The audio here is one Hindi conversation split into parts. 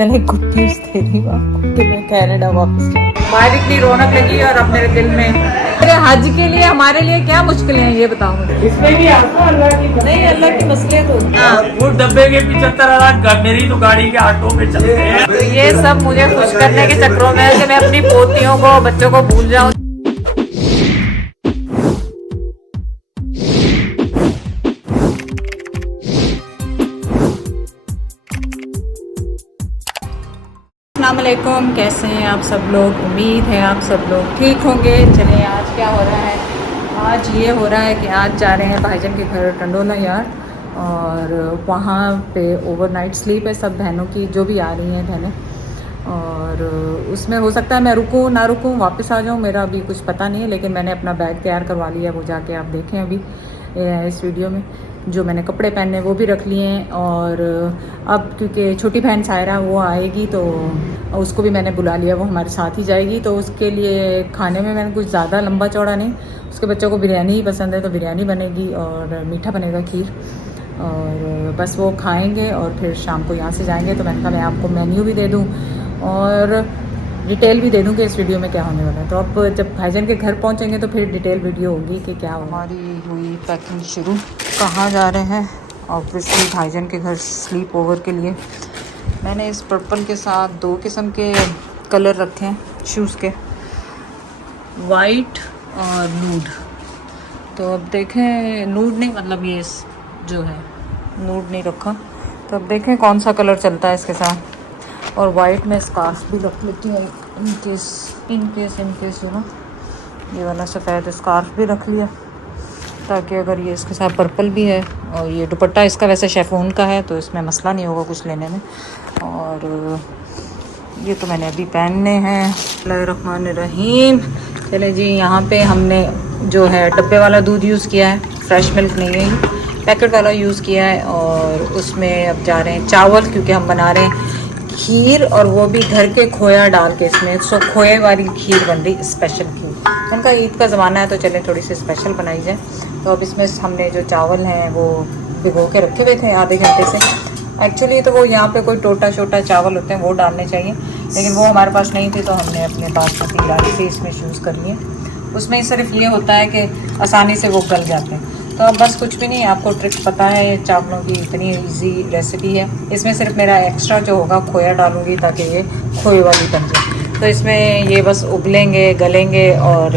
चले गुड न्यूज दे रही हूँ आपको कि मैं कनाडा वापस बाहर इतनी रौनक लगी और अब मेरे दिल में मेरे हज के लिए हमारे लिए क्या मुश्किलें हैं ये बताओ मुझे। इसमें भी आपको अल्लाह की नहीं अल्लाह की मसले तो वो डब्बे के 75,000 मेरी तो गाड़ी के ऑटो पे चलते हैं। तो ये सब मुझे खुश करने के चक्करों में है कि मैं अपनी पोतियों को बच्चों को भूल जाऊं। अस्सलामुअलैकुम, कैसे हैं आप सब लोग। उम्मीद है आप सब लोग ठीक होंगे। चलिए आज क्या हो रहा है, आज ये हो रहा है कि आज जा रहे हैं भाईजान के घर टंडोला यार, और वहाँ पे ओवरनाइट स्लीप है सब बहनों की जो भी आ रही हैं बहनें, और उसमें हो सकता है मैं रुकूँ ना रुकूँ, वापस आ जाऊँ, मेरा अभी कुछ पता नहीं है। लेकिन मैंने अपना बैग तैयार करवा लिया, वो जाके आप देखें अभी इस वीडियो में। जो मैंने कपड़े पहने वो भी रख लिए हैं, और अब क्योंकि छोटी बहन सायरा वो आएगी तो उसको भी मैंने बुला लिया, वो हमारे साथ ही जाएगी। तो उसके लिए खाने में मैंने कुछ ज़्यादा लंबा चौड़ा नहीं, उसके बच्चों को बिरयानी ही पसंद है तो बिरयानी बनेगी और मीठा बनेगा, खीर, और बस वो खाएंगे और फिर शाम को यहाँ से जाएंगे। तो मैंने कहा मैं आपको मेन्यू भी दे दूँ और डिटेल भी दे दूँ कि इस वीडियो में क्या होने वाला है। तो अब जब भाईजान के घर पहुँचेंगे तो फिर डिटेल वीडियो होगी कि क्या हमारी हुई पैकिंग शुरू। कहाँ जा रहे हैं? ऑब्वियसली भाईजान के घर स्लीप ओवर के लिए। मैंने इस पर्पल के साथ दो किस्म के कलर रखे हैं शूज़ के, वाइट और नूड। तो अब देखें, नूड नहीं मतलब ये जो है नूड नहीं रखा, तो अब देखें कौन सा कलर चलता है इसके साथ। और वाइट में स्कार्फ भी रख लेती हूँ इन केस यू नो, ये वाला सफ़ेद स्कार्फ भी रख लिया ताकि अगर ये इसके साथ पर्पल भी है, और ये दुपट्टा इसका वैसे शेफून का है तो इसमें मसला नहीं होगा कुछ लेने में। और ये तो मैंने अभी पहनने हैं। बिस्मिल्लाहिर्रहमानिर्रहीम। चले जी, यहाँ पे हमने जो है डब्बे वाला दूध यूज़ किया है, फ्रेश मिल्क नहीं है, पैकेट वाला यूज़ किया है। और उसमें अब जा रहे हैं चावल, क्योंकि हम बना रहे हैं खीर, और वो भी घर के खोया डाल के। इसमें खोए वाली खीर बन रही, स्पेशल खीर। उनका ईद का ज़माना है तो चले थोड़ी सी स्पेशल बनाई जाए। तो अब इसमें हमने जो चावल हैं वो भिगो के रखे हुए थे आधे घंटे से। एक्चुअली तो वो यहाँ पे कोई टोटा छोटा चावल होते हैं वो डालने चाहिए, लेकिन वो हमारे पास नहीं थे तो हमने अपने बासमती दाल से इसमें चूज़ कर लिए। उसमें सिर्फ ये होता है कि आसानी से वो गल जाते हैं। तो अब बस कुछ भी नहीं, आपको ट्रिक पता है चावलों की, इतनी इजी रेसिपी है। इसमें सिर्फ मेरा एक्स्ट्रा जो होगा खोया डालूंगी ताकि ये खोए वाली बन जाए। तो इसमें ये बस उबलेंगे, गलेंगे और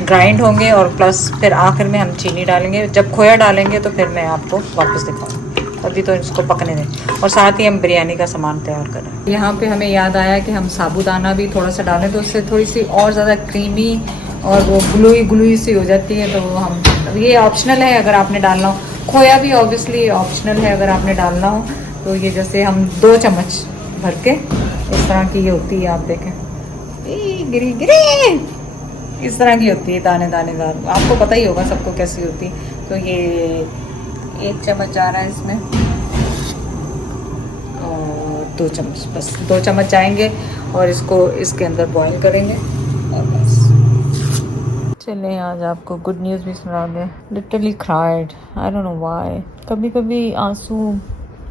ग्राइंड होंगे, और प्लस फिर आखिर में हम चीनी डालेंगे। जब खोया डालेंगे तो फिर मैं आपको वापस दिखाऊंगी, अभी तो इसको पकने दें। और साथ ही हम बिरयानी का सामान तैयार कर रहे हैं। यहाँ पे हमें याद आया कि हम साबूदाना भी थोड़ा सा डालें तो उससे थोड़ी सी और ज़्यादा क्रीमी और वो ग्लूई सी हो जाती है। तो हम, ये ऑप्शनल है अगर आपने डालना हो। खोया भी ऑब्वियसली ऑप्शनल है अगर आपने डालना हो। तो ये जैसे हम 2 चम्मच भर के इस तरह की ये होती है, आप देखें गिरी इस तरह की होती है, दाने दानेदार। आपको पता ही होगा सबको कैसी होती है। तो ये 1 चम्मच जा रहा है इसमें, और 2 चम्मच, बस 2 चम्मच जाएंगे और इसको इसके अंदर बॉईल करेंगे और बस। चलें, आज आपको गुड न्यूज़ भी सुना दें। Literally cried, I don't know why. कभी कभी आंसू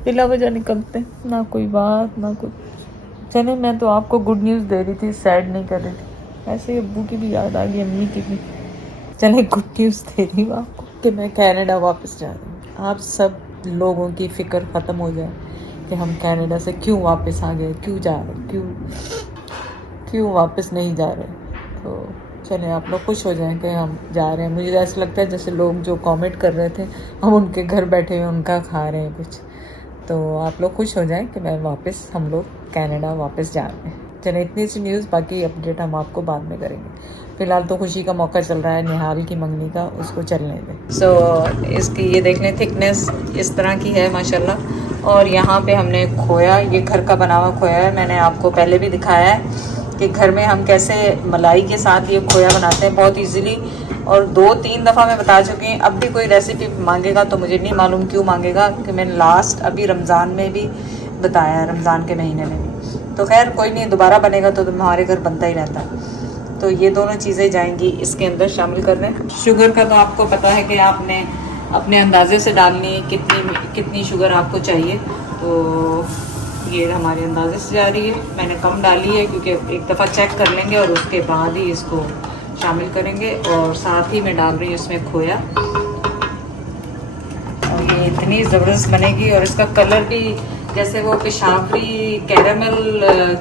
बिला वजह निकलते, ना कोई बात ना कुछ। चले, मैं तो आपको गुड न्यूज़ दे रही थी, सैड नहीं कर रही थी। ऐसे ही अब्बू की भी याद आ गई, अम्मी की भी। चले, गुड न्यूज़ दे रही हूँ आपको कि मैं कनाडा वापस जा रही हूँ। आप सब लोगों की फ़िक्र ख़त्म हो जाए कि हम कनाडा से क्यों वापस आ गए, क्यों जा रहे, क्यों वापस नहीं जा रहे। तो चलें, आप लोग खुश हो जाएं कि हम जा रहे हैं। मुझे ऐसा लगता है जैसे लोग जो कमेंट कर रहे थे हम उनके घर बैठे हुए उनका खा रहे हैं कुछ। तो आप लोग खुश हो जाएं कि मैं वापस, हम लोग कनाडा वापस जा रहे हैं। चलें, इतनी सी न्यूज़, बाकी अपडेट हम आपको बाद में करेंगे। फ़िलहाल तो खुशी का मौका चल रहा है निहाल की मंगनी का, उसको चलने दें। सो इसकी ये देख लें, थिकनेस इस तरह की है माशाल्लाह। और यहाँ पे हमने खोया, ये घर का बना हुआ खोया है। मैंने आपको पहले भी दिखाया है कि घर में हम कैसे मलाई के साथ ये खोया बनाते हैं बहुत इजीली, और 2-3 दफ़ा मैं बता चुकी हूँ। अब भी कोई रेसिपी मांगेगा तो मुझे नहीं मालूम क्यों मांगेगा, कि मैंने लास्ट अभी रमज़ान में भी बताया, रमज़ान के महीने में भी। तो खैर कोई नहीं, दोबारा बनेगा तो हमारे घर बनता ही रहता है। तो ये दोनों चीज़ें जाएंगी इसके अंदर शामिल कर दें। शुगर का तो आपको पता है कि आपने अपने अंदाजे से डालनी है कितनी शुगर आपको चाहिए। तो ये हमारे अंदाजे से जा रही है। मैंने कम डाली है क्योंकि एक दफ़ा चेक कर लेंगे और उसके बाद ही इसको शामिल करेंगे। और साथ ही मैं डाल रही हूँ इसमें खोया, और ये इतनी ज़बरदस्त बनेगी। और इसका कलर भी जैसे वो पेशावरी कैरामल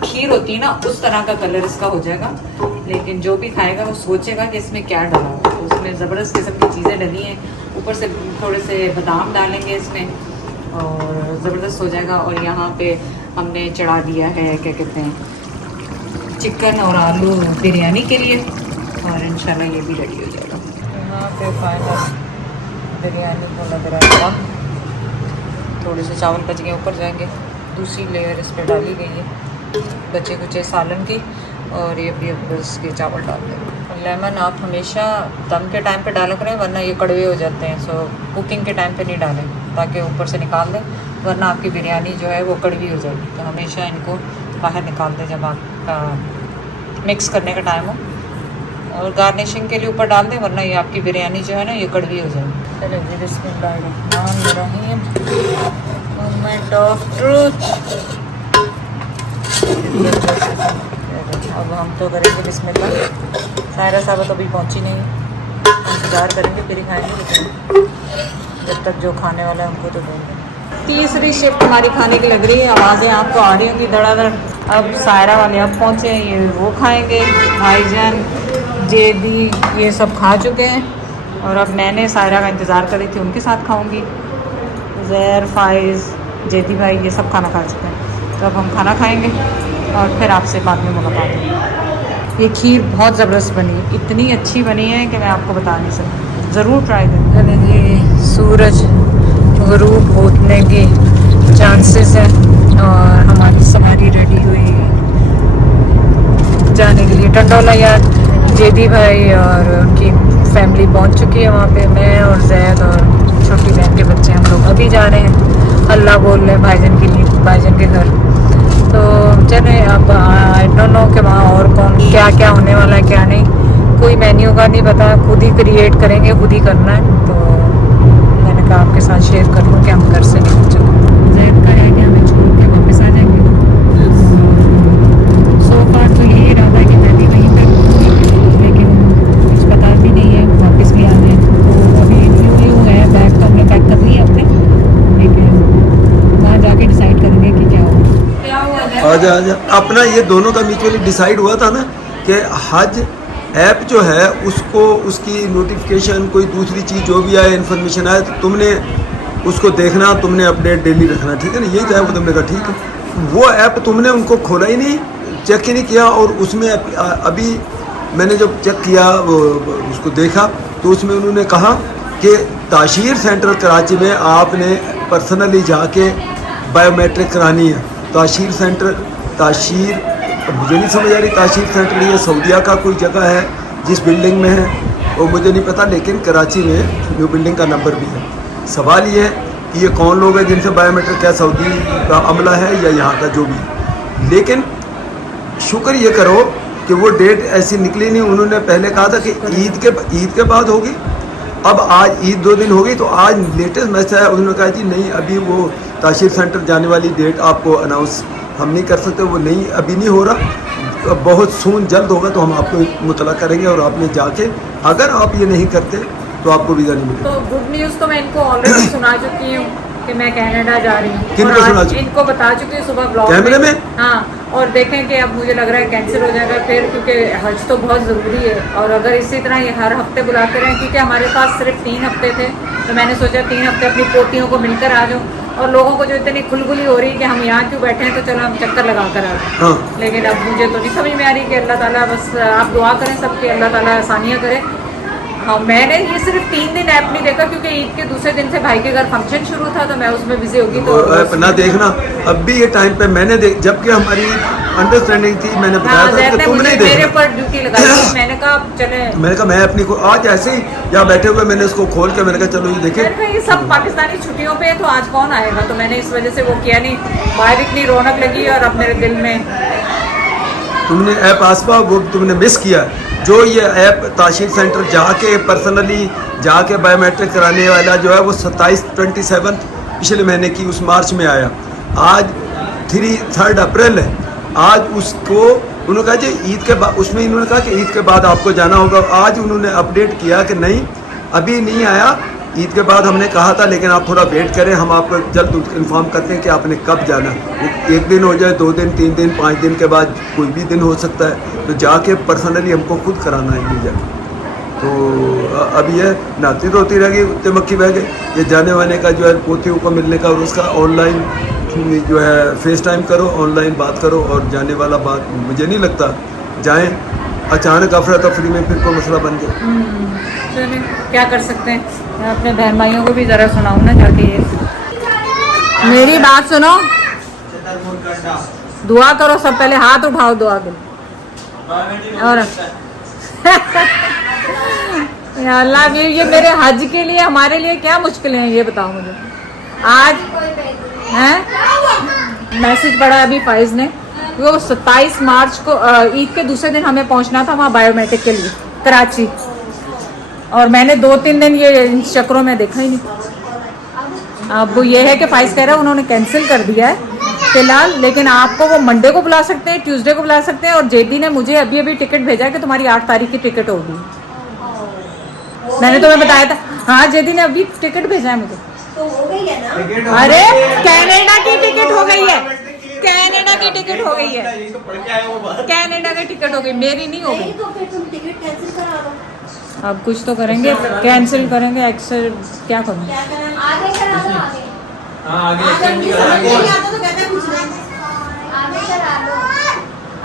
खीर होती है ना, उस तरह का कलर इसका हो जाएगा। लेकिन जो भी खाएगा वो सोचेगा कि इसमें क्या डाला है। तो उसमें ज़बरदस्त किस्म की चीज़ें डली हैं, ऊपर से थोड़े से बादाम डालेंगे इसमें और ज़बरदस्त हो जाएगा। और यहाँ पे हमने चढ़ा दिया है क्या कहते हैं चिकन और आलू बिरयानी के लिए, और इंशाल्लाह ये भी रेडी हो जाएगा। यहाँ पे फाइनल बिरयानी को लग रहा है, थोड़े से चावल बच गए ऊपर जाएंगे। दूसरी लेयर इस पर डाली गई है बचे कुचे सालन की, और ये भी अब इसके चावल डाल देंगे। लेमन आप हमेशा दम के टाइम पे डाला करें, वरना ये कड़वे हो जाते हैं। सो कुकिंग के टाइम पे नहीं डालें, ताकि ऊपर से निकाल दें, वरना आपकी बिरयानी जो है वो कड़वी हो जाएगी। तो हमेशा इनको बाहर निकाल दें जब आपका मिक्स करने का टाइम हो, और गार्निशिंग के लिए ऊपर डाल दें, वरना ये आपकी बिरयानी जो है ना ये कड़वी हो जाएगी। चलिए जी, बिस्मिल्लाहिर्रहमानिर्रहीम, मोमेंट ऑफ ट्रूथ। अब हम तो करेंगे बिस्मिल्लाह। सायरा साहब तो अभी पहुंची नहीं, इंतज़ार करेंगे फिर ही खाएंगे, लेकिन जब तक जो खाने वाला है उनको तो देंगे। तीसरी शिफ्ट हमारी खाने की लग रही है, आवाज़ें आपको आ रही होंगी धड़ाधड़। अब सायरा वाले अब पहुँचे हैं, ये वो खाएंगे, भाईजान जेदी ये सब खा चुके हैं, और अब मैंने सायरा का इंतज़ार कर रही थी, उनके साथ खाऊँगी। ज़ैर, फाइज़, जेदी भाई ये सब खाना खा चुके हैं। तो अब हम खाना खाएँगे और फिर आपसे बाद में मुलाकात होगी। ये खीर बहुत ज़बरदस्त बनी, इतनी अच्छी बनी है कि मैं आपको बता नहीं सकती, ज़रूर ट्राई करें। चलें जी, सूरज ग़ुरूब होने के चांसेस हैं, और हमारी सवारी रेडी हुई जाने के लिए टंडोला यार। जेदी भाई और उनकी फैमिली पहुंच चुकी है वहाँ पे। मैं और जैद और छोटी बहन के बच्चे हम लोग अभी जा रहे हैं, अल्लाह बोल रहे हैं भाईजान के लिए, भाईजान के घर। तो चले, अब आई डोंट नो कि वहाँ और कौन क्या क्या होने वाला है क्या नहीं, कोई मेन्यू का नहीं पता, खुद ही क्रिएट करेंगे, खुद ही करना है। तो मैंने कहा आपके साथ शेयर कर लूँ कि हम घर से निकल चुके। जैद का है कि हमें छोड़ के वापस आ जाएंगे। सो फार तो यही इरादा है कि मैं भी वहीं पर, लेकिन कुछ पता भी नहीं है, वापस भी आ जाए। तो अभी न्यू है, बैग तो हमने पैक कर लिया अपने, लेकिन वहाँ जाके डिसाइड करेंगे कि क्या होगा। आजा आजा, अपना ये दोनों का म्यूचुअली डिसाइड हुआ था ना कि हज ऐप जो है उसको, उसकी नोटिफिकेशन, कोई दूसरी चीज़ जो भी आए, इन्फॉर्मेशन आए, तो तुमने उसको देखना, तुमने अपडेट डेली रखना, ठीक है ना। यही था वो, तुमने कहा ठीक है। वो ऐप तुमने उनको खोला ही नहीं, चेक ही नहीं किया, और उसमें अभी मैंने जब चेक किया वो उसको देखा, तो उसमें उन्होंने कहा कि ताशीर सेंटर कराची में आपने पर्सनली जाके बायोमेट्रिक करानी है। ताशीर सेंटर, ताशीर मुझे नहीं समझ आ रही, ताशीर सेंटर ये सऊदीया का कोई जगह है, जिस बिल्डिंग में है वो मुझे नहीं पता, लेकिन कराची में न्यू बिल्डिंग का नंबर भी है। सवाल ये है कि ये कौन लोग हैं जिनसे बायोमेट्रिक, क्या सऊदी का अमला है या यहाँ का जो भी। लेकिन शुक्र ये करो कि वो डेट ऐसी निकली नहीं। उन्होंने पहले कहा था कि ईद के बाद होगी, अब आज ईद 2 दिन हो गई, तो आज लेटेस्ट मैसेज आया, उन्होंने कहा जी नहीं, अभी वो ताशीर सेंटर जाने वाली डेट आपको अनाउंस हम नहीं कर सकते, वो नहीं, अभी नहीं हो रहा, बहुत सून जल्द होगा तो हम आपको मुतला करेंगे, और आपने जाके अगर आप ये नहीं करते तो आपको वीज़ा नहीं मिलेगा। तो गुड न्यूज़ तो मैं इनको ऑलरेडी सुना चुकी हूँ कि मैं कनाडा जा रही हूँ, किनको सुना चुकी? इनको बता चुकी हूँ सुबह ब्लॉग कैमरे में। हाँ, और देखें कि अब मुझे लग रहा है कैंसिल हो जाएगा फिर, क्योंकि हज तो बहुत ज़रूरी है। और अगर इसी तरह ये हर हफ्ते बुलाते रहें, क्योंकि हमारे पास सिर्फ 3 हफ्ते थे, तो मैंने सोचा 3 हफ्ते अपनी पोतियों को मिलकर आ जाऊँ, और लोगों को जो इतनी खुलगुली हो रही है कि हम यहाँ क्यों बैठे हैं, तो चलो हम चक्कर लगा कर आ जाए। हाँ। लेकिन अब मुझे तो नहीं समझ में आ रही कि अल्लाह ताला, बस आप दुआ करें सबके, अल्लाह ताला आसानियाँ करे। हाँ, मैंने ये सिर्फ 3 दिन ऐप नहीं देखा, क्योंकि ईद के दूसरे दिन से भाई के घर फंक्शन शुरू था, तो मैं उसमें बिजी होगी। तो ऐप ना देखना, अब भी ये टाइम पे मैंने जबकि हमारी अंडरस्टैंडिंग थी, मैंने बताया था कि तुम नहीं मेरे पर ड्यूटी लगाई थी, मैंने कहा चले, मैंने कहा मैं अपनी को आज ऐसे ही यहाँ बैठे हुए मैंने इसको खोल के मैंने कहा चलो ये देखे, ये सब पाकिस्तानी छुट्टियों पे है, तो आज कौन आएगा, तो मैंने इस वजह से वो किया नहीं। बाहर इतनी रौनक लगी, और अब मेरे दिल में तुमने ऐप आसपा वो तुमने मिस किया। जो ये ऐप ताशीर सेंटर जाके पर्सनली जाके बायोमेट्रिक कराने वाला जो है वो 27 पिछले महीने की उस मार्च में आया। आज 3 अप्रैल है। आज उसको उन्होंने कहा जी ईद के बाद, उसमें इन्होंने कहा कि ईद के बाद आपको जाना होगा। आज उन्होंने अपडेट किया कि नहीं अभी नहीं आया, ईद के बाद हमने कहा था लेकिन आप थोड़ा वेट करें, हम आपको जल्द इन्फॉर्म करते हैं कि आपने कब जाना। एक दिन हो जाए, 2 दिन, 3 दिन, 5 दिन के बाद कोई भी दिन हो सकता है, तो जाके पर्सनली हमको खुद कराना है वीज़ा। तो अब ये नाती रोती रह गई, उत्ते मक्खी बह गई। ये जाने वाने का जो है पोतियों को मिलने का, और उसका ऑनलाइन जो है फेस टाइम करो, ऑनलाइन बात करो, और जाने वाला बात मुझे नहीं लगता जाएं अचानक अफरा तफरी में फिर कोई मसला बन जाए। चलिए क्या कर सकते हैं, मैं अपने बहन भाइयों को भी ज़रा सुनाऊँ ना जाके। ये मेरी बात सुनो, दुआ करो सब, पहले हाथ उठाओ दुआ के लिए। और या अल्लाह भी ये मेरे हज के लिए हमारे लिए क्या मुश्किलें हैं ये बताओ मुझे। आज हैं मैसेज पढ़ा अभी फाइज ने, वो 27 मार्च को ईद के दूसरे दिन हमें पहुंचना था वहाँ बायोमेट्रिक के लिए कराची, और मैंने 2-3 दिन ये इन चक्रों में देखा ही नहीं। अब वो ये है कि फाइज कह रहा है उन्होंने कैंसिल कर दिया है फिलहाल, लेकिन आपको वो मंडे को बुला सकते हैं, ट्यूसडे को बुला सकते हैं। और जेडी ने मुझे अभी अभी टिकट भेजा है कि तुम्हारी 8 तारीख की टिकट होगी। मैंने तुम्हें बताया था, हाँ जेडी ने अभी टिकट भेजा है मुझे। तो हो गई है ना? अरे कनाडा की टिकट हो गई है, कनाडा की टिकट हो गई है, कनाडा की टिकट हो गई, मेरी नहीं हो नहीं गई। तो फिर तुम टिकट कैंसिल करा दो। अब कुछ तो करेंगे, कैंसिल करेंगे, एक्सेल क्या करूँ। क्या करना? आगे करा दो, आगे अगर नहीं समझ नहीं आता तो कहते हैं कुछ नहीं। आगे करा दो,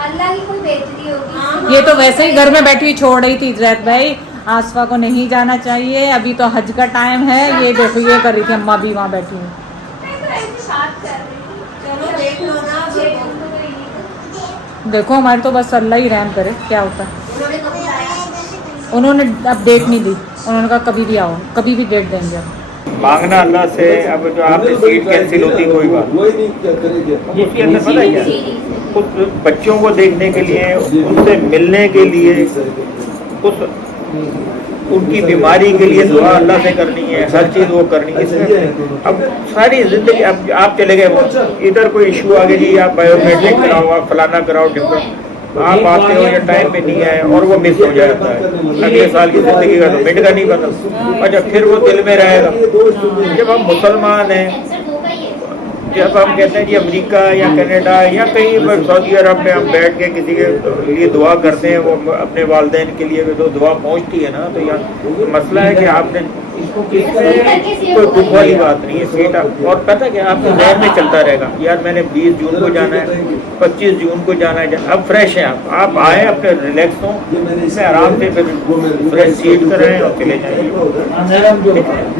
अल्लाह की कोई बेइज्जती होगी। ये तो वैसे ही घर में बैठी हुई छोड़ रही थी जैद भाई, आसफा को नहीं जाना चाहिए, अभी तो हज का टाइम है, ये देखो ये कर रही थी, अम्मा भी वहाँ बैठी हुई। बात कर रही थी। चलो देख लो ना। देखो हमारे तो बस अल्लाह ही रहम करे, क्या होता है। उन्होंने कब बुलाया? उन्होंने अब डेट नहीं दी, उन्होंने कहा कभी भी आओ, कभी भी डेट देंगे। मांगना अल्लाह से। अब जो आपकी सीट कैंसिल होती कोई बात वही नहीं क्या करेंगे। इसके अंदर पता है क्या, कुछ बच्चों को देखने के लिए, उनसे मिलने के लिए, कुछ उनकी बीमारी के लिए दुआ अल्लाह से करनी है, हर चीज़ वो करनी है। इसमें अब सारी जिंदगी, अब आप चले गए इधर कोई इशू आ गया जी आप बायोमेट्रिक कराओ, आप फलाना कराओ, आप आते हो या टाइम पे नहीं आए और वो मिस हो जाता है, अगले साल की जिंदगी का तो मिट का नहीं बना। अच्छा फिर वो दिल में रहेगा। जब हम मुसलमान हैं, जब हम कहते हैं जी अमेरिका या कनाडा या कहीं पर सऊदी अरब में हम बैठ के किसी के लिए दुआ करते हैं, वो अपने वालिदैन के लिए तो दुआ पहुंचती है ना, तो यहाँ मसला है कि आपने कोई दुख वाली बात नहीं है सीट। और पता क्या आपके जहन में चलता रहेगा, यार मैंने 20 जून को जाना है, 25 जून को जाना है। अब फ्रेश हैं आप आए अपने रिलैक्स हों, इसमें आराम से फिर फ्रेश सीट करें और चले जाइए।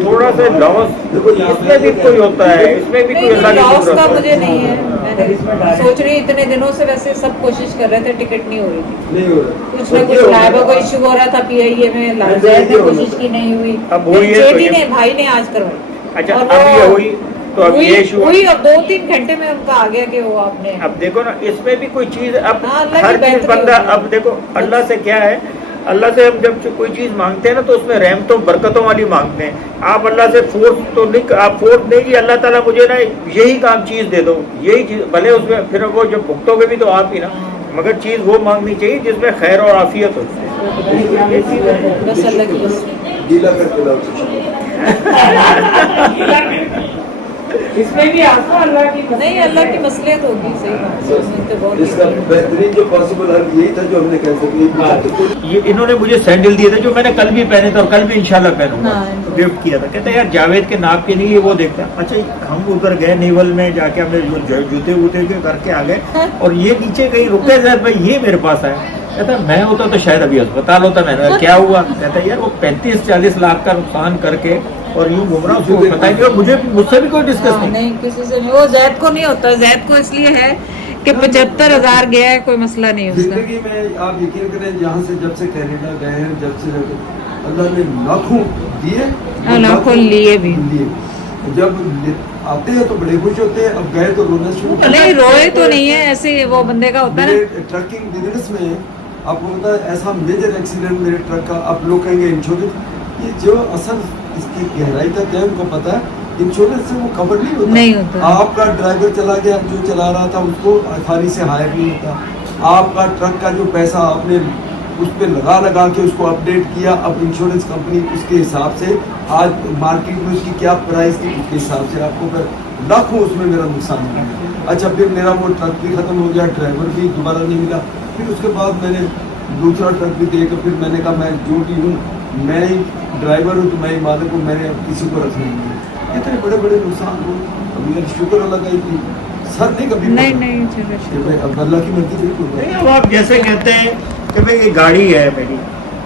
थोड़ा सा लॉस इसमें भी कोई होता है, इसमें भी कोई अल्लाह लॉस का मुझे नहीं है, मैंने सोच रही इतने दिनों से वैसे सब कोशिश कर रहे थे, टिकट नहीं हो रही थी, नहीं हो रहा। कुछ ना कुछ लाइबा को इशू हो रहा था, पीआईए में लाजैद ने कोशिश की नहीं हुई, अब हुई है जेडी तो ने भाई ने आज करवाई। अच्छा और अब ये हुई तो अब ये इशू हुई, अब 2-3 घंटे में उनका आ गया कि वो आपने। अब देखो ना इसमें भी कोई चीज, अब हाँ, अल्लाह की हर चीज बेहतरी बंदा, होगी। अब देखो अल्लाह से क्या है, अल्लाह से हम जब कोई चीज मांगते हैं ना तो उसमें रहमतों बरकतों वाली मांगते हैं। आप अल्लाह से फोर्स तो नहीं, आप फोर्स नहीं कि अल्लाह ताला मुझे ना यही काम चीज दे दो, यही चीज, भले उसमें फिर वो जब भुगतोगे भी तो आप ही ना, मगर चीज वो मांगनी चाहिए जिसमें खैर और आफियत हो। बस अल्लाह की गीला करके लाओ। इसमें भी आपको अल्लाह की नहीं, अल्लाह की मसलियत होगी, सही बात है, तो बहुत इसका बेहतरीन जो पॉसिबल हल यही था जो हमने कैंसिल किया। ये इन्होंने मुझे सैंडल दिए थे जो मैंने कल भी पहने थे और कल भी इंशाल्लाह पहनूंगा, हाँ। गिफ्ट किया था। कहते यार जावेद के नाप के नहीं, वो देखता। अच्छा हम उधर गए नेवल में जाके हमने जूते वूते के करके आ गए और ये नीचे कहीं रुके जैद भाई, ये मेरे पास आया। कहता मैं होता तो शायद अभी अस्पताल होता। मैंने कहा क्या हुआ? कहता यार वो 35-40 लाख का नुकसान करके और यूँ घूम रहा हूँ, उसको पता ही नहीं, और मुझसे भी कोई डिस्कस हाँ, नहीं। नहीं किसी से नहीं, वो जैद को नहीं होता, जैद को इसलिए है कि 75,000 गया है, कोई मसला नहीं है उसका। जिंदगी में आप यकीन करें, यहाँ से जब से कनाडा गए हैं, जब से अल्लाह ने लाखों दिए, हाँ, लाखों लिए भी। जब आते हैं तो बड़े खुश होते हैं, अब गए तो रोना शुरू। नहीं रोए तो नहीं है, ऐसे वो बंदे का होता है ना। ट्रकिंग बिजनेस में आपको पता है ऐसा मेजर एक्सीडेंट मेरे ट्रक का, आप लोग कहेंगे इंश्योरेंस, ये जो असल इसकी गहराई तक है उनको पता है। इंश्योरेंस से वो कवर नहीं होता। आपका ड्राइवर चला गया, जो चला रहा था उसको आसानी से हायर नहीं होता। आपका ट्रक का जो पैसा आपने उस पर लगा के उसको अपडेट किया, अब इंश्योरेंस कंपनी उसके हिसाब से आज मार्केट में उसकी क्या प्राइस थी उसके हिसाब से आपको लाखों उसमें मेरा नुकसान हो गया। अच्छा, फिर मेरा वो ट्रक भी ख़त्म हो गया, ड्राइवर भी दोबारा नहीं मिला। फिर उसके बाद मैंने दूसरा ट्रक भी देखा, फिर मैंने कहा मैं जो भी हूँ, मैं ही ड्राइवर हूँ तो मैं ही मालिक हूँ, मैंने अब किसी को रखना नहीं है। इतने बड़े बड़े नुकसान हुए, अभी मेरा शुक्र अल्लाह का ही सर नहीं कभी नहीं चलो अब अल्लाह की मर्जी बिल्कुल नहीं, अब आप जैसे कहते हैं कि भाई ये गाड़ी है मेरी,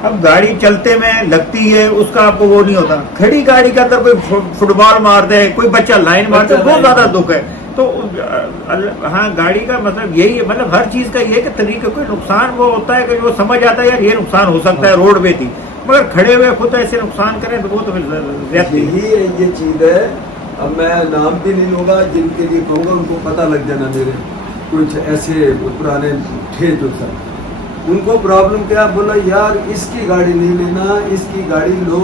अब गाड़ी चलते में लगती है, उसका आपको वो नहीं होता। खड़ी गाड़ी के अंदर कोई फुटबॉल मार दे, कोई बच्चा लाइन मार दे, बहुत ज्यादा दुख है। तो हाँ, गाड़ी का मतलब यही है, मतलब हर चीज का ये कि तरीके कोई नुकसान वो होता है कि वो समझ आता है यार ये नुकसान हो सकता है रोड पे थी, मगर खड़े हुए खुद ऐसे नुकसान करें तो वो तो यही ये चीज है। अब मैं नाम भी नहीं लूंगा, जिनके लिए कहूँगा उनको पता लग जाना, मेरे कुछ ऐसे पुराने थे जो सर, उनको प्रॉब्लम क्या, बोला यार इसकी गाड़ी नहीं लेना, इसकी गाड़ी लो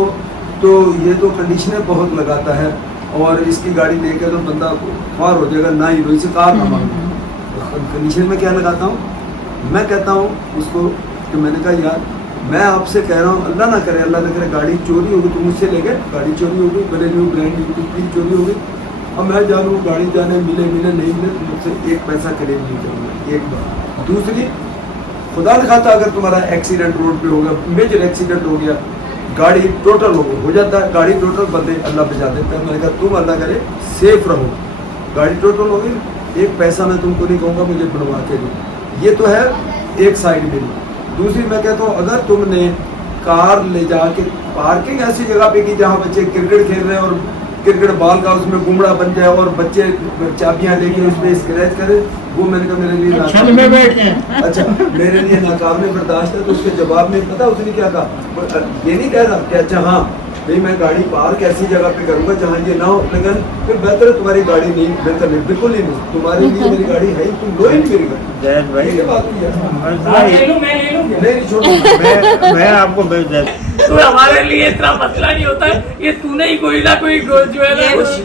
तो ये तो कंडीशनें बहुत लगाता है और इसकी गाड़ी लेकर तो बंदा ख्वार हो जाएगा, ना ही लो, इसे कार ना मांगो। कंडीशन में क्या लगाता हूँ, मैं कहता हूँ उसको कि मैंने कहा यार मैं आपसे कह रहा हूँ, अल्लाह ना करे गाड़ी चोरी होगी, तुम मुझसे ले गए, गाड़ी चोरी होगी, बड़े न्यू ब्रांड की चोरी होगी, अब मैं जानूँ गाड़ी जाने मिले नहीं मिले, तो मुझसे एक पैसा क्लेम नहीं करूँगा, एक बार। दूसरी, खुदा न खाता अगर तुम्हारा एक्सीडेंट रोड पे हो गया, मेजर एक्सीडेंट हो गया, गाड़ी टोटल हो जाता है, गाड़ी टोटल बंदे अल्लाह बचा देता है। मैंने कहा तुम अल्लाह करे सेफ रहो, गाड़ी टोटल हो गई, एक पैसा मैं तुमको नहीं कहूँगा मुझे बनवा के दो। ये तो है एक साइड मेरी। दूसरी मैं कहता हूँ, अगर तुमने कार ले जाके पार्किंग ऐसी जगह पे की जहाँ बच्चे क्रिकेट खेल रहे हैं और क्रिकेट बॉल का उसमें गुमड़ा बन जाए और बच्चे चाबियां लेके उसमें स्क्रैच करे, वो मैंने कहा मेरे लिए छत में बैठ जाए। अच्छा, मेरे लिए नाकाबिले बर्दाश्त है। तो उसके जवाब में पता उसने क्या कहा, ये नहीं कह रहा कि अच्छा हाँ भाई मैं गाड़ी पार्क ऐसी जगह पे करूंगा जहाँ ये ना हो, लेकिन फिर बेहतर है तुम्हारी गाड़ी नहीं, बेहतर नहीं, बिल्कुल ही नहीं, तुम्हारे लिए मेरी गाड़ी है ही, तुम लो ही नहीं मेरी गाड़ी। जैद भाई ये बात हुई है। मैं नहीं छोड़ो, मैं आपको तो हमारे लिए इतना मसला नहीं होता है, ये तूने ही कोई ना कोई जो है ना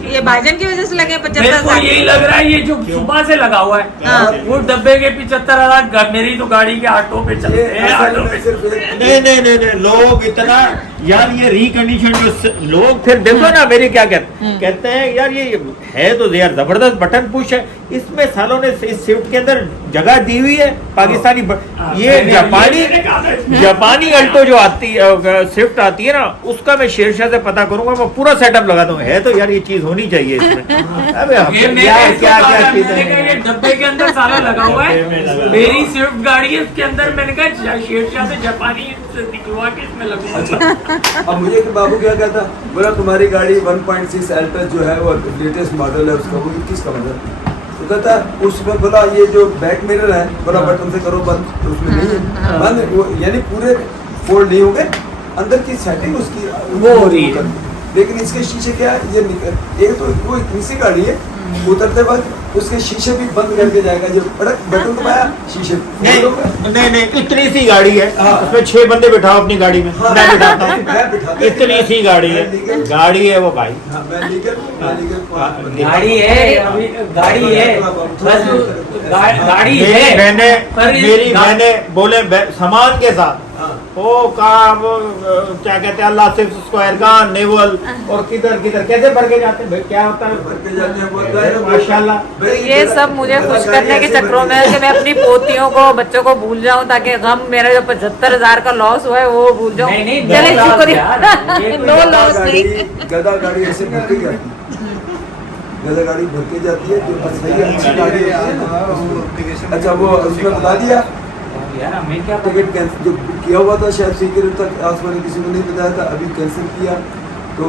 ये भाईजान की वजह से लगे मेरे 75 को साल। यही लग रहा है, ये जो सुबह से लगा हुआ है हाँ। वो डब्बे के 75,000 मेरी तो गाड़ी के ऑटो पे चलते हैं, ऑटो पे सिर्फ एक नहीं, लोग इतना यार ये रिकंडीशन जो लोग फिर देखो ना मेरे क्या कहते हैं यार ये है तो यार जबरदस्त बटन पुश है, इसमें सालों ने इस स्विफ्ट के अंदर जगह दी हुई है पाकिस्तानी ये जापानी अल्टो जो आती है स्विफ्ट आती है ना, उसका मैं शेरशाह से पता करूंगा, मैं पूरा सेटअप लगाता हूँ, है तो यार ये चीज होनी चाहिए इसमें। अबे क्या चीज है, ये डब्बे के अंदर साला लगा हुआ है, मेरी स्विफ्ट गाड़ी है, उसके अंदर मैंने कहा शेरशाह से जापानी निकलवा के इसमें लगूंगा। अब मुझे तो बाबू क्या कहता, बोला तुम्हारी गाड़ी 1.6 एल्टस जो है वो लेटेस्ट मॉडल है उसका, वो 21 का मॉडल, तो कहता उसमें बोला ये जो बैक मिरर है, बोला बटन से करो बंद, तो उसमें नहीं है बंद, वो यानी पूरे फोल्ड नहीं होंगे, अंदर की सेटिंग उसकी वो हो रही है। लेकिन इसके शीशे क्या है, ये एक तो वो इतनी सी गाड़ी है, उतरते वक्त उसके शीशे भी बंद करके जाएगा, जो पड़क बटन दबाया शीशे नहीं इतनी सी गाड़ी है, उसमें 6 बंदे बैठाओ अपनी गाड़ी में, हाँ, मैं बिठाता हूँ, मैं बिठाता, इतनी सी गाड़ी है, गाड़ी है वो भाई, हाँ, मैं लीगल गाड़ी है, अभी गाड़ी है, बस गाड़ी है, मेरी मैंने बोले सामान के साथ ओ का वो क्या कहते हैं अल्लाह सिर्फ स्क्वायर का नेवल और किधर कैसे भर के जाते हैं भाई, क्या होता है माशाल्लाह। तो ये सब मुझे खुश करने के चक्रों में कि मैं अपनी पोतियों को बच्चों को भूल जाऊं, ताकि गम मेरा जो 75,000 का लॉस हुआ है वो भूल जाऊं। नहीं, चले शुक्रिया, नो गधा लॉस नहीं। गधा गाड़ी ऐसे भर के जाती है, गधा गाड़ी भर के जाती है, जो सही अच्छी गाड़ी होती है ना, अच्छा वो उसमें बता दिया यार हमें क्या टिकट कैंसिल जो किया हुआ था, शायद सीक्रेट तक आसमानी किसी को नहीं बताया था, अभी कैंसिल किया तो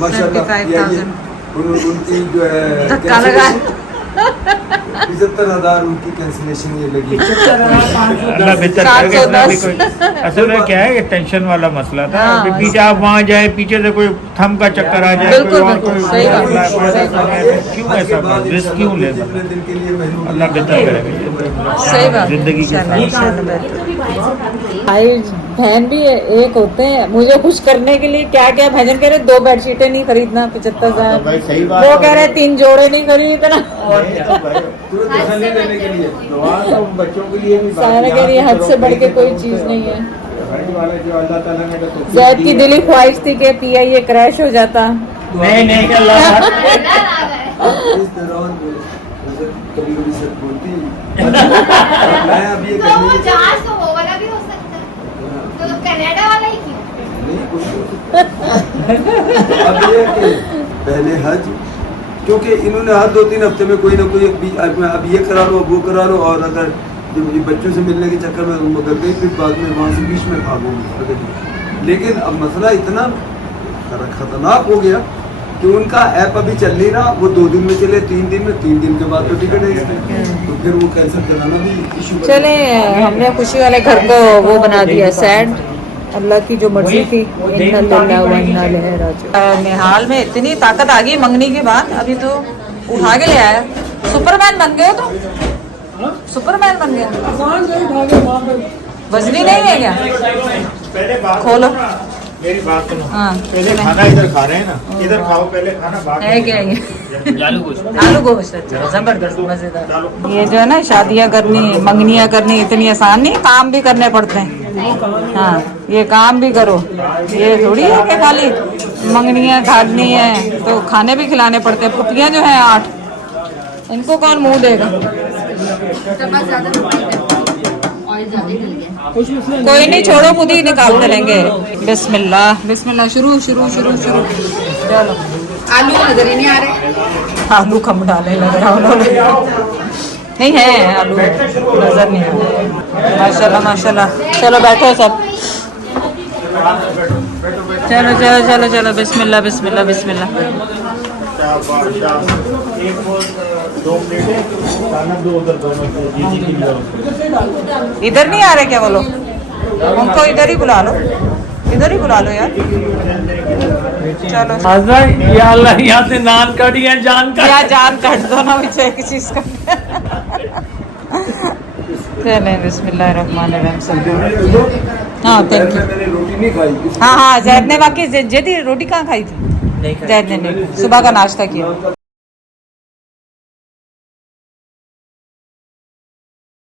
माशाल्लाह 75,000 उनकी जो है धक्का लगा। 75,000 उनकी कैंसिलेशन ये लगी। अल्लाह बेहतर करके, इसमें भी कोई असल में क्या है, ये टेंशन वाला मसला था, हाँ, अभी पीछे आप वहाँ जाए, पीछे से कोई थम का चक्कर आ जाए, बिल्कुल, कोई और बिल्कुल, कोई सही बात मसला है, पैदा कर जाए, तो क्यों ऐसा रिस्क क्यों ले, जितने दिन के लिए अल्लाह बेहतर करेगा सही बात, जिंदगी के इंशाल्लाह, साथ। इंशाल्लाह बेहतर। ये तो भी भाई से बात हुई भाई बहन भी एक होते हैं मुझे खुश करने के लिए क्या क्या भजन कह रहे 2 बेडशीटें नहीं खरीदना 75,000 भाई सही बात वो है। कह रहे 3 जोड़े नहीं खरीदना देने के लिए दुआ तो बच्चों के लिए भी सारा कह रही है हद से बढ़ के कोई चीज नहीं है जैद की दिली ख्वाहिश थी कि PIA क्रैश हो जाता नहीं नहीं कर ला इस दौरान कभी कभी सच बोलती मैं अब ये तो करने वो की जहाज तो वो वाला भी हो सकता है तो कनाडा वाला ही क्यों नहीं कुछ नहीं हो सकता। अब ये कि पहले हज क्योंकि इन्होंने हर 2-3 हफ्ते में कोई ना कोई अब ये करा लो अब वो करा लो और अगर जब ये बच्चों से मिलने के चक्कर में तुम अगर गई फिर बाद में वहाँ से बीच में भागोगे अगर लेकिन अब मसला इतना खतरनाक हो गया कि उनका ऐप अभी चल नहीं रहा वो 2 दिन में चले 3 दिन में 3 दिन के बाद तो टिकट है इसमें तो फिर वो कैंसिल कराना भी इशू चले हमने खुशी वाले घर को वो बना दिया सैड अल्लाह की जो मर्जी थी निहाल में इतनी ताकत आ गई मंगनी के बाद अभी तो उठा के ले आया सुपरमैन बन गए तो सुपरमैन बन गए वजनी नहीं है क्या पहले बात खोलो मेरी बात सुनो हाँ पहले खाना इधर खा रहे हैं ना इधर खाओ पहले खाना बाद है क्या ये आलू गोश्त अच्छा जबरदस्त मजेदार ये जो है ना शादियाँ करनी मंगनियाँ करनी इतनी आसान नहीं काम भी करने पड़ते हैं हाँ ये काम भी करो ये थोड़ी है कि खाली मंगनियाँ खानी है तो खाने भी खिलाने पड़ते हैं फुटियाँ जो है 8 इनको कौन मुंह देगा कोई नहीं छोड़ो खुद ही निकालते रहेंगे बिस्मिल्लाह बिस्मिल्लाह शुरू शुरू शुरू शुरू चलो आलू नजर ही नहीं आ रहे आलू कम डाले लग रहा उन्होंने नहीं है आलू नजर नहीं आ रहा माशाल्लाह माशाल्लाह चलो बैठो सब चलो चलो चलो चलो बिस्मिल्लाह बिस्मिल्लाह बिस्मिल्लाह इधर नहीं आ रहे क्या वो लोग उनको इधर ही बुला लो यार चलो या अल्लाह यहाँ से नान कट या जान कट या जान काट दो ना मुझे किसी चीज का चले बिस्मिल्लाहिर्रहमानिर्रहीम हाँ थैंक यू मैंने रोटी नहीं खाई हाँ हाँ जैद ने बाकी जैदी रोटी कहाँ खाई थी जैद ने नहीं सुबह का नाश्ता किया